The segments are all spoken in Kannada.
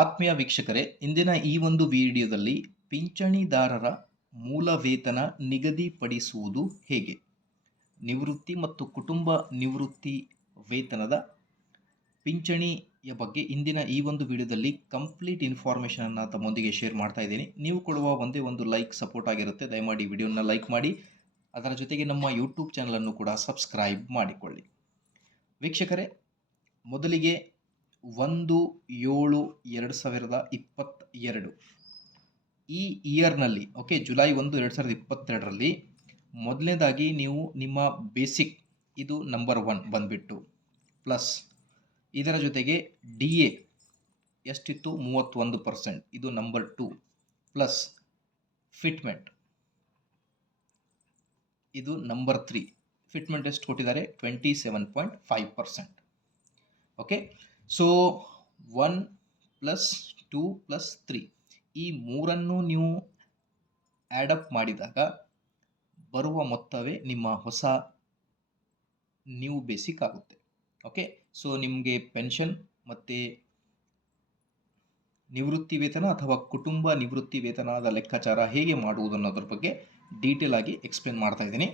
ಆತ್ಮೀಯ ವೀಕ್ಷಕರೇ, ಇಂದಿನ ಈ ಒಂದು ವಿಡಿಯೋದಲ್ಲಿ ಪಿಂಚಣಿದಾರರ ಮೂಲ ವೇತನ ನಿಗದಿಪಡಿಸುವುದು ಹೇಗೆ, ನಿವೃತ್ತಿ ಮತ್ತು ಕುಟುಂಬ ನಿವೃತ್ತಿ ವೇತನದ ಪಿಂಚಣಿಯ ಬಗ್ಗೆ ಇಂದಿನ ಈ ಒಂದು ವಿಡಿಯೋದಲ್ಲಿ ಕಂಪ್ಲೀಟ್ ಇನ್ಫಾರ್ಮೇಷನನ್ನು ತಮ್ಮೊಂದಿಗೆ ಶೇರ್ ಮಾಡ್ತಾ ಇದ್ದೀನಿ. ನೀವು ಕೊಡುವ ಒಂದೇ ಒಂದು ಲೈಕ್ ಸಪೋರ್ಟ್ ಆಗಿರುತ್ತೆ. ದಯಮಾಡಿ ವಿಡಿಯೋನ ಲೈಕ್ ಮಾಡಿ, ಅದರ ಜೊತೆಗೆ ನಮ್ಮ ಯೂಟ್ಯೂಬ್ ಚಾನಲನ್ನು ಕೂಡ ಸಬ್ಸ್ಕ್ರೈಬ್ ಮಾಡಿಕೊಳ್ಳಿ. ವೀಕ್ಷಕರೇ, ಮೊದಲಿಗೆ 1/7/2022 ಈ ಇಯರ್ನಲ್ಲಿ ಜುಲೈ 1, 2022ರಲ್ಲಿ ಮೊದಲನೇದಾಗಿ ನೀವು ನಿಮ್ಮ ಬೇಸಿಕ್ ಇದು ನಂಬರ್ 1 ಬಂದುಬಿಟ್ಟು ಪ್ಲಸ್ ಇದರ ಜೊತೆಗೆ ಡಿ ಎ ಎಷ್ಟಿತ್ತು 31%, ಇದು ನಂಬರ್ 2 ಪ್ಲಸ್ ಫಿಟ್ಮೆಂಟ್ ಇದು ನಂಬರ್ 3. ಫಿಟ್ಮೆಂಟ್ ಎಷ್ಟು ಕೊಟ್ಟಿದ್ದಾರೆ 27.5%. ಓಕೆ, ಸೊ 1 + 2 + 3 ಈ ಮೂರನ್ನು ನೀವು ಆ್ಯಡಪ್ ಮಾಡಿದಾಗ ಬರುವ ಮೊತ್ತವೇ ನಿಮ್ಮ ಹೊಸ ನ್ಯೂ ಬೇಸಿಕ್ ಆಗುತ್ತೆ. ಓಕೆ, ಸೊ ನಿಮಗೆ ಪೆನ್ಷನ್ ಮತ್ತು ನಿವೃತ್ತಿ ವೇತನ ಅಥವಾ ಕುಟುಂಬ ನಿವೃತ್ತಿ ವೇತನದ ಲೆಕ್ಕಾಚಾರ ಹೇಗೆ ಮಾಡುವುದು ಅನ್ನೋದ್ರ ಬಗ್ಗೆ ಡೀಟೇಲ್ ಆಗಿ ಎಕ್ಸ್ಪ್ಲೇನ್ ಮಾಡ್ತಾ ಇದ್ದೀನಿ.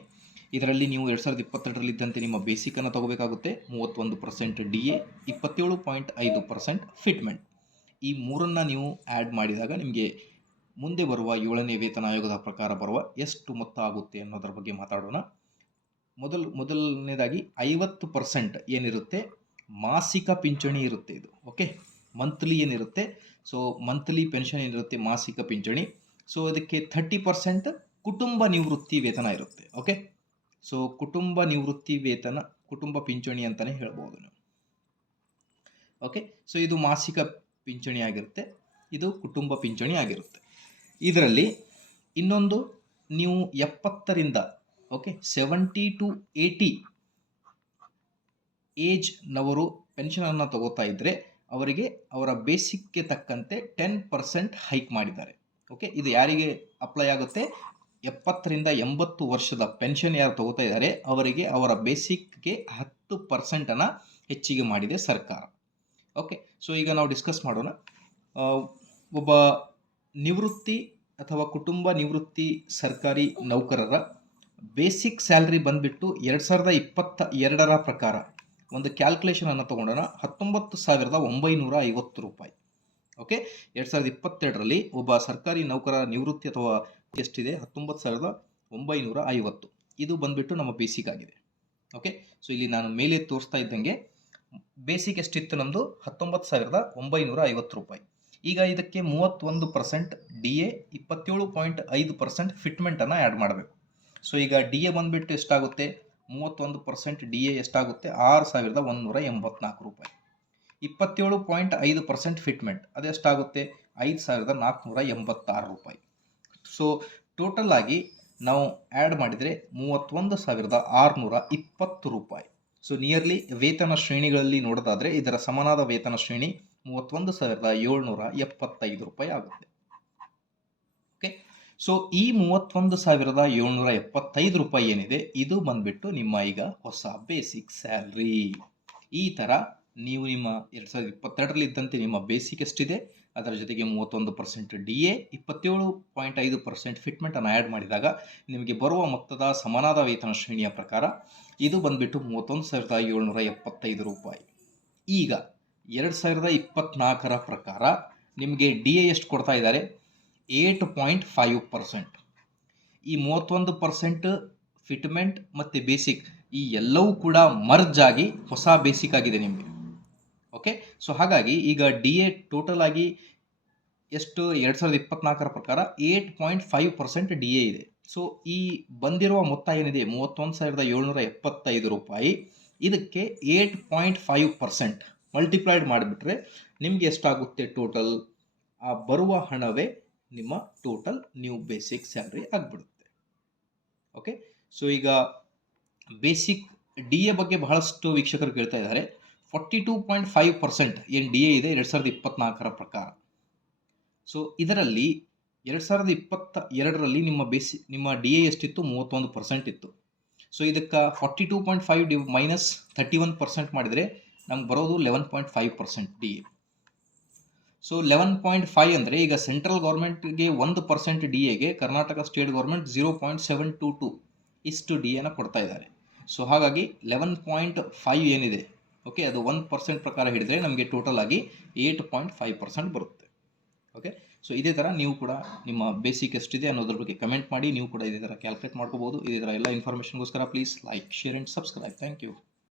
ಇದರಲ್ಲಿ ನೀವು 2022ರಲ್ಲಿ ಇದ್ದಂತೆ ನಿಮ್ಮ ಬೇಸಿಕನ್ನು ತಗೋಬೇಕಾಗುತ್ತೆ. 31% ಡಿ ಎ, 27.5% ಫಿಟ್ಮೆಂಟ್. ಈ ಮೂರನ್ನು ನೀವು ಆ್ಯಡ್ ಮಾಡಿದಾಗ ನಿಮಗೆ ಮುಂದೆ ಬರುವ 7ನೇ ವೇತನ ಆಯೋಗದ ಪ್ರಕಾರ ಬರುವ ಎಷ್ಟು ಮೊತ್ತ ಆಗುತ್ತೆ ಅನ್ನೋದ್ರ ಬಗ್ಗೆ ಮಾತಾಡೋಣ. ಮೊದಲನೇದಾಗಿ 50% ಏನಿರುತ್ತೆ ಮಾಸಿಕ ಪಿಂಚಣಿ ಇರುತ್ತೆ. ಇದು ಓಕೆ, ಮಂತ್ಲಿ ಏನಿರುತ್ತೆ, ಸೊ ಮಂತ್ಲಿ ಪೆನ್ಷನ್ ಏನಿರುತ್ತೆ ಮಾಸಿಕ ಪಿಂಚಣಿ. ಸೊ ಇದಕ್ಕೆ 30% ಕುಟುಂಬ ನಿವೃತ್ತಿ ವೇತನ ಇರುತ್ತೆ. ಓಕೆ, ಸೊ ಕುಟುಂಬ ನಿವೃತ್ತಿ ವೇತನ ಕುಟುಂಬ ಪಿಂಚಣಿ ಅಂತಲೇ ಹೇಳ್ಬೋದು ನೀವು. ಓಕೆ, ಸೊ ಇದು ಮಾಸಿಕ ಪಿಂಚಣಿ ಆಗಿರುತ್ತೆ, ಇದು ಕುಟುಂಬ ಪಿಂಚಣಿ ಆಗಿರುತ್ತೆ. ಇದರಲ್ಲಿ ಇನ್ನೊಂದು ನೀವು 70ರಿಂದ 70 to 80 ಏಜ್ನವರು ಪೆನ್ಷನನ್ನು ತಗೋತಾ ಇದ್ದರೆ ಅವರಿಗೆ ಅವರ ಬೇಸಿಕ್ಗೆ ತಕ್ಕಂತೆ 10% ಹೈಕ್ ಮಾಡಿದ್ದಾರೆ. ಓಕೆ, ಇದು ಯಾರಿಗೆ ಅಪ್ಲೈ ಆಗುತ್ತೆ? 70ರಿಂದ 80 ವರ್ಷದ ಪೆನ್ಷನ್ ಯಾರು ತಗೋತಾ ಇದ್ದಾರೆ ಅವರಿಗೆ ಅವರ ಬೇಸಿಕ್ಗೆ 10% ಹೆಚ್ಚಿಗೆ ಮಾಡಿದೆ ಸರ್ಕಾರ. ಓಕೆ, ಸೊ ಈಗ ನಾವು ಡಿಸ್ಕಸ್ ಮಾಡೋಣ. ಒಬ್ಬ ನಿವೃತ್ತಿ ಅಥವಾ ಕುಟುಂಬ ನಿವೃತ್ತಿ ಸರ್ಕಾರಿ ನೌಕರರ ಬೇಸಿಕ್ ಸ್ಯಾಲ್ರಿ ಬಂದುಬಿಟ್ಟು 2022ರ ಪ್ರಕಾರ ಒಂದು ಕ್ಯಾಲ್ಕುಲೇಷನನ್ನು ತೊಗೊಂಡೋಣ. 19,950 ರೂಪಾಯಿ. ಓಕೆ, 2022ರಲ್ಲಿ ಒಬ್ಬ ಸರ್ಕಾರಿ ನೌಕರ ನಿವೃತ್ತಿ ಅಥವಾ ಎಷ್ಟಿದೆ 19,950. ಇದು ಬಂದುಬಿಟ್ಟು ನಮ್ಮ ಬೇಸಿಕ್ ಆಗಿದೆ. ಓಕೆ, ಸೊ ಇಲ್ಲಿ ನಾನು ಮೇಲೆ ತೋರಿಸ್ತಾ ಇದ್ದಂಗೆ ಬೇಸಿಕ್ ಎಷ್ಟಿತ್ತು ನಮ್ಮದು 19,950 ರೂಪಾಯಿ. ಈಗ ಇದಕ್ಕೆ 31% ಡಿ ಎ, 27.5% ಫಿಟ್ಮೆಂಟನ್ನು ಆ್ಯಡ್ ಮಾಡಬೇಕು. ಸೊ ಈಗ ಡಿ ಎ ಬಂದುಬಿಟ್ಟು ಎಷ್ಟಾಗುತ್ತೆ? 31% ಡಿ ಎ ಎಷ್ಟಾಗುತ್ತೆ? 6,184 ರೂಪಾಯಿ. 27.5% ಫಿಟ್ಮೆಂಟ್ ಅದೆಷ್ಟಾಗುತ್ತೆ? 5,486 ರೂಪಾಯಿ. ಸೊ ಟೋಟಲ್ ಆಗಿ ನಾವು ಆ್ಯಡ್ ಮಾಡಿದರೆ 31,620 ರೂಪಾಯಿ. ಸೊ ನಿಯರ್ಲಿ ವೇತನ ಶ್ರೇಣಿಗಳಲ್ಲಿ ನೋಡೋದಾದರೆ ಇದರ ಸಮನಾದ ವೇತನ ಶ್ರೇಣಿ 31,775 ರೂಪಾಯಿ ಆಗುತ್ತೆ. ಓಕೆ, ಸೊ ಈ 31,775 ರೂಪಾಯಿ ಏನಿದೆ ಇದು ಬಂದುಬಿಟ್ಟು ನಿಮ್ಮ ಈಗ ಹೊಸ ಬೇಸಿಕ್ ಸ್ಯಾಲ್ರಿ. ಈ ಥರ ನೀವು ನಿಮ್ಮ 2022ರಲ್ಲಿ ಇದ್ದಂತೆ ನಿಮ್ಮ ಬೇಸಿಕ್ ಎಷ್ಟಿದೆ ಅದರ ಜೊತೆಗೆ 31% ಡಿ ಎ, 27.5% ಫಿಟ್ಮೆಂಟನ್ನು ಆ್ಯಡ್ ಮಾಡಿದಾಗ ನಿಮಗೆ ಬರುವ ಮೊತ್ತದ ಸಮನಾದ ವೇತನ ಶ್ರೇಣಿಯ ಪ್ರಕಾರ ಇದು ಬಂದುಬಿಟ್ಟು 31,775 ರೂಪಾಯಿ. ಈಗ 2024ರ ಪ್ರಕಾರ ನಿಮಗೆ ಡಿ ಎ ಎಷ್ಟು ಕೊಡ್ತಾ ಇದ್ದಾರೆ? 8.5%. ಈ 31% ಫಿಟ್ಮೆಂಟ್ ಮತ್ತು ಬೇಸಿಕ್ ಈ ಎಲ್ಲವೂ ಕೂಡ ಮರ್ಜ್ ಆಗಿ ಹೊಸ ಬೇಸಿಕ್ ಆಗಿದೆ ನಿಮಗೆ. ಓಕೆ, ಸೊ ಹಾಗಾಗಿ ಈಗ ಡಿ ಎ ಟೋಟಲ್ ಆಗಿ ಎಷ್ಟು 2024ರ ಪ್ರಕಾರ 8.5% ಡಿ ಎ ಇದೆ. ಸೊ ಈ ಬಂದಿರುವ ಮೊತ್ತ ಏನಿದೆ 31,775 ರೂಪಾಯಿ, ಇದಕ್ಕೆ 8.5% ಮಲ್ಟಿಪ್ಲೈಡ್ ಮಾಡಿಬಿಟ್ರೆ ನಿಮಗೆ ಎಷ್ಟಾಗುತ್ತೆ ಟೋಟಲ್? ಆ ಬರುವ ಹಣವೇ ನಿಮ್ಮ ಟೋಟಲ್ ನ್ಯೂ ಬೇಸಿಕ್ ಸ್ಯಾಲ್ರಿ ಆಗಿಬಿಡುತ್ತೆ. ಓಕೆ, ಸೊ ಈಗ ಬೇಸಿಕ್ ಡಿ ಎ ಬಗ್ಗೆ ಬಹಳಷ್ಟು ವೀಕ್ಷಕರು ಕೇಳ್ತಾ ಇದ್ದಾರೆ. 42.5% ಏನು ಡಿ ಎ ಇದೆ 2024ರ ಪ್ರಕಾರ. ಸೊ ಇದರಲ್ಲಿ 2022ರಲ್ಲಿ ನಿಮ್ಮ ಡಿ ಎ ಎಷ್ಟಿತ್ತು? 31% ಇತ್ತು. ಸೊ ಇದಕ್ಕೆ 42.5 ಮೈನಸ್ 31% ಮಾಡಿದರೆ ನಮ್ಗೆ ಬರೋದು 11.5% ಡಿ ಎ. ಸೊ 11.5 ಅಂದರೆ ಈಗ ಸೆಂಟ್ರಲ್ ಗೌರ್ಮೆಂಟ್ಗೆ 1% ಡಿ ಎಗೆ ಕರ್ನಾಟಕ ಸ್ಟೇಟ್ ಗೌರ್ಮೆಂಟ್ 0.722 ಇಷ್ಟು ಡಿ ಎನ ಕೊಡ್ತಾ ಇದ್ದಾರೆ. ಸೊ ಹಾಗಾಗಿ 11.5 ಏನಿದೆ ಓಕೆ, ಅದು 1% ಪ್ರಕಾರ ಹಿಡಿದ್ರೆ ನಮಗೆ ಟೋಟಲ್ ಆಗಿ 8.5% ಬರುತ್ತೆ. ಓಕೆ, ಸೊ ಇದೇ ಥರ ನೀವು ಕೂಡ ನಿಮ್ಮ ಬೇಸಿಕ್ ಎಷ್ಟಿದೆ ಅನ್ನೋದ್ರ ಬಗ್ಗೆ ಕಮೆಂಟ್ ಮಾಡಿ, ನೀವು ಕೂಡ ಇದೇ ಥರ ಕ್ಯಾಲ್ಕುಲೇಟ್ ಮಾಡ್ಕೋಬೋದು. ಇದೇ ಥರ ಎಲ್ಲ ಇನ್ಫಾರ್ಮೇಷನ್ಗೋಸ್ಕರ please like, share and subscribe. Thank you.